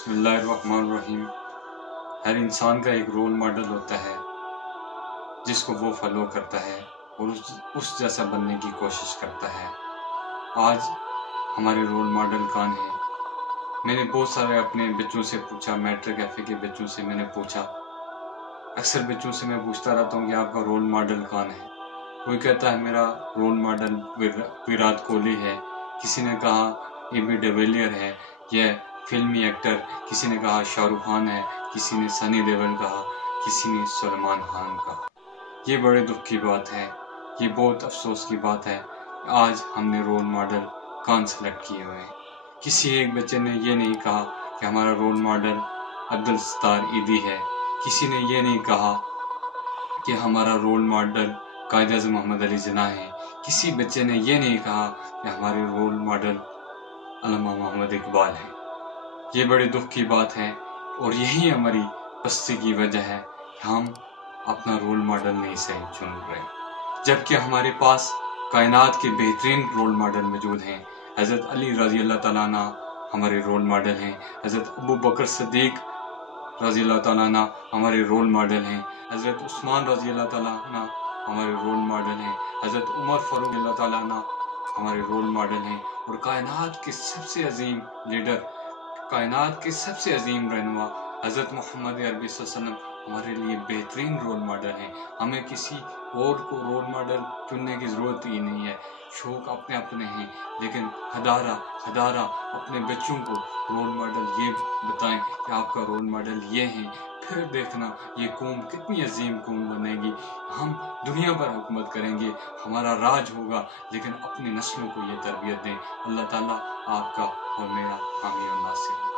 बिस्मिल्लाहिर्रहमानिर्रहीम। हर इंसान का एक रोल मॉडल होता है जिसको वो फॉलो करता है और उस जैसा बनने की कोशिश करता है। आज हमारे रोल मॉडल कौन है? मैंने बहुत सारे अपने बच्चों से पूछा, मैट्रिक कैफे के बच्चों से मैंने पूछा। अक्सर बच्चों से मैं पूछता रहता हूँ कि आपका रोल मॉडल कौन है। कोई कहता है मेरा रोल मॉडल विराट कोहली है, किसी ने कहा एबी डिविलियर है, यह फिल्मी एक्टर, किसी ने कहा शाहरुख खान है, किसी ने सनी देओल कहा, किसी ने सलमान खान कहा। ये बड़े दुख की बात है, ये बहुत अफसोस की बात है। आज हमने रोल मॉडल कौन सेलेक्ट किए हुए हैं। किसी एक बच्चे ने ये नहीं कहा कि हमारा रोल मॉडल अब्दुल सत्तार ईदी है, किसी ने ये नहीं कहा कि हमारा रोल मॉडल कायद आज़म मोहम्मद अली जिन्ना है, किसी बच्चे ने ये नहीं कहा कि हमारे रोल मॉडल अल्लामा मोहम्मद इकबाल है। ये बड़ी दुख की बात है और यही हमारी पस्ती की वजह है कि हम अपना रोल मॉडल नहीं सही चुन रहे, जबकि हमारे पास कायनात के बेहतरीन रोल मॉडल मौजूद हैं। हज़रत अली रज़ी अल्लाह तआला अन्हु हमारे रोल मॉडल हैं, हज़रत अबू बकर सिद्दीक रज़ी अल्लाह तआला अन्हु हमारे रोल मॉडल हैं, हज़रत उस्मान रज़ी अल्लाह तआला अन्हु हमारे रोल मॉडल हैं, हज़रत उमर फारूक अल्लाह तआला अन्हु हमारे रोल मॉडल हैं। और कायनात के सबसे अजीम लीडर, कायनात के सबसे अजीम रहनुमा हज़रत मोहम्मद अरबी सल्लल्लाहु अलैहि वसल्लम हमारे लिए बेहतरीन रोल मॉडल हैं। हमें किसी और को रोल मॉडल चुनने की ज़रूरत ही नहीं है। शौक अपने अपने हैं, लेकिन हदारा अपने बच्चों को रोल मॉडल ये बताएं कि आपका रोल मॉडल ये हैं। फिर देखना ये कौम कितनी अजीम कौम बनेगी। हम दुनिया पर हुकूमत करेंगे, हमारा राज होगा, लेकिन अपनी नस्लों को ये तरबियत दें। अल्लाह ताला आपका और मेरा हामी और नासिर।